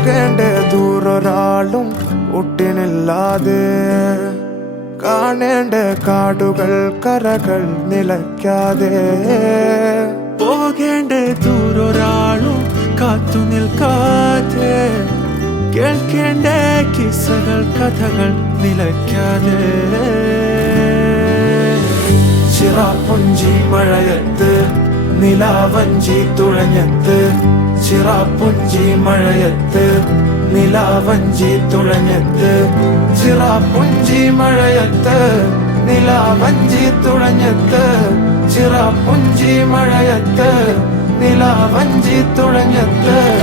പോകേണ്ട ദൂരൊരാളും ഒട്ടിനില്ലാതെ കാണേണ്ട കാടുകൾ കരകൾ നിലയ്ക്കാതെ പോകേണ്ട ദൂരൊരാളും കാത്തു നിൽക്കാതെ കേൾക്കേണ്ട കിസ്സകൾ കഥകൾ നിലയ്ക്കാതെ ചിറാപ്പുഞ്ചി മഴയത്ത് നിലാവഞ്ചി തുഴഞ്ഞത്ത് ചിറാപ്പുഞ്ചി മഴയത്ത് നിലാവഞ്ചി തുഴഞ്ഞത്ത് ചിറാപ്പുഞ്ചി മഴയത്ത് നിലാവഞ്ചി തുഴഞ്ഞത്ത് ചിറാപ്പുഞ്ചി മഴയത്ത് നിലാവഞ്ചി തുഴഞ്ഞത്ത്